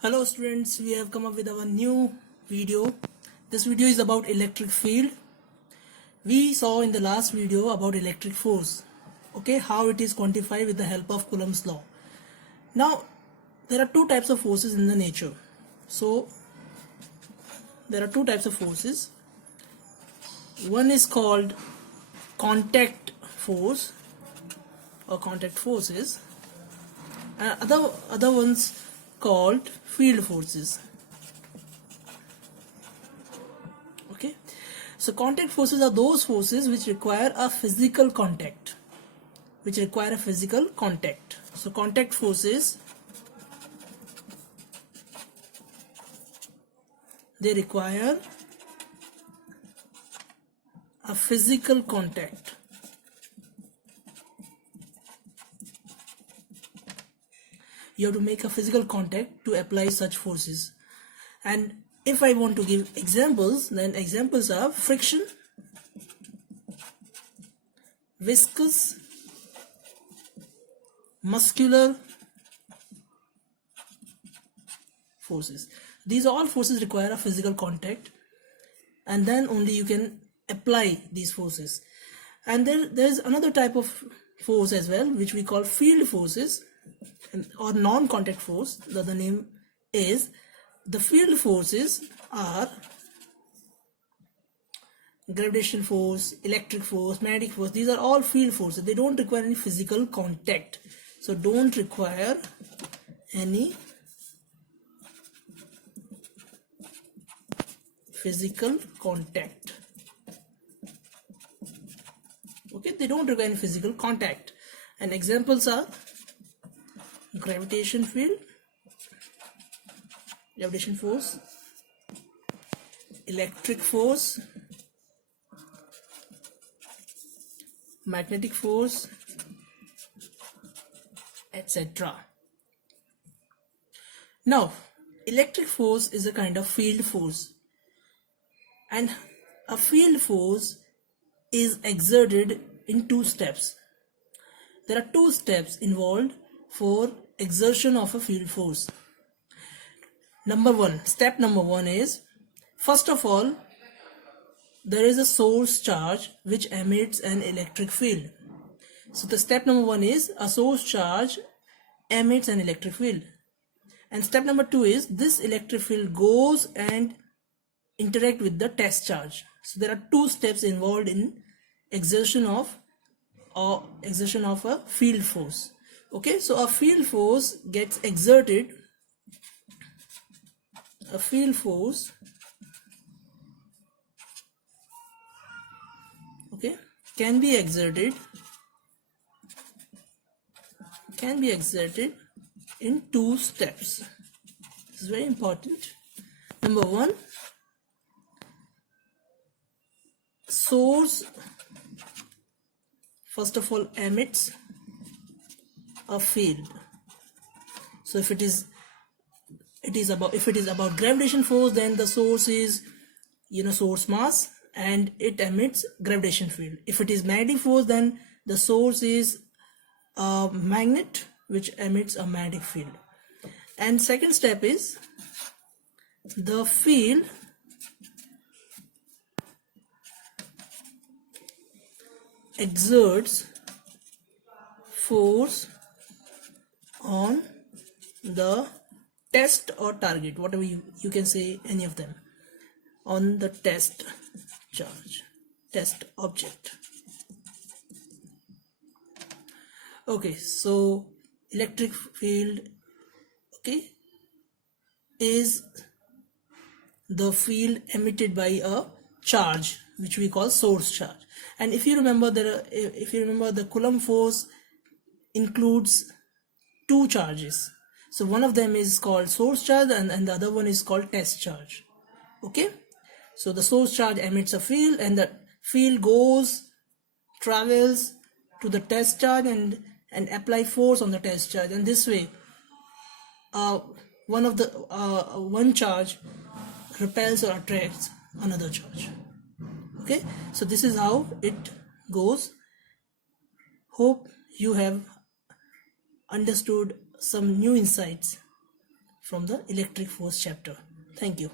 Hello students, we have come up with our new video. This video is about electric field. We saw in the last video about electric force, okay, how it is quantified with the help of Coulomb's law. Now there are two types of forces in the nature. So there are two types of forces. One is called contact force or contact forces, and other ones called field forces. Okay, so contact forces are those forces which require a physical contact, so contact forces, they require a physical contact. You have to make a physical contact to apply such forces. And if I want to give examples, then examples are friction, viscous, muscular forces. These all forces require a physical contact, and then only you can apply these forces. And there's another type of force as well, which we call field forces or non-contact force. The other name is, the field forces are gravitational force, electric force, magnetic force. These are all field forces. They don't require any physical contact, so don't require any physical contact. Okay, they don't require any physical contact. And examples are gravitation force, electric force, magnetic force, etc. Now, electric force is a kind of field force, and a field force is exerted in two steps. There are two steps involved for exertion of a field force. Step number one is, first of all, there is a source charge which emits an electric field. So the step number one is, a source charge emits an electric field. And step number two is, this electric field goes and interact with the test charge. So there are two steps involved in exertion of a field force. Okay, so a field force gets exerted, can be exerted in two steps. This is very important. Number one, source first of all emits a field. So if it is about gravitation force, then the source is source mass, and it emits gravitation field. If it is magnetic force, then the source is a magnet which emits a magnetic field. And second step is, the field exerts force on the test or target, whatever you can say, any of them, on the test charge, test object. Okay, so electric field, okay, is the field emitted by a charge which we call source charge. And if you remember, the Coulomb force includes two charges. So one of them is called source charge, and the other one is called test charge. Okay, so the source charge emits a field, and the field travels to the test charge and apply force on the test charge, and this way one charge repels or attracts another charge. Okay, so this is how it goes. Hope you have understood some new insights from the electric force chapter. Thank you.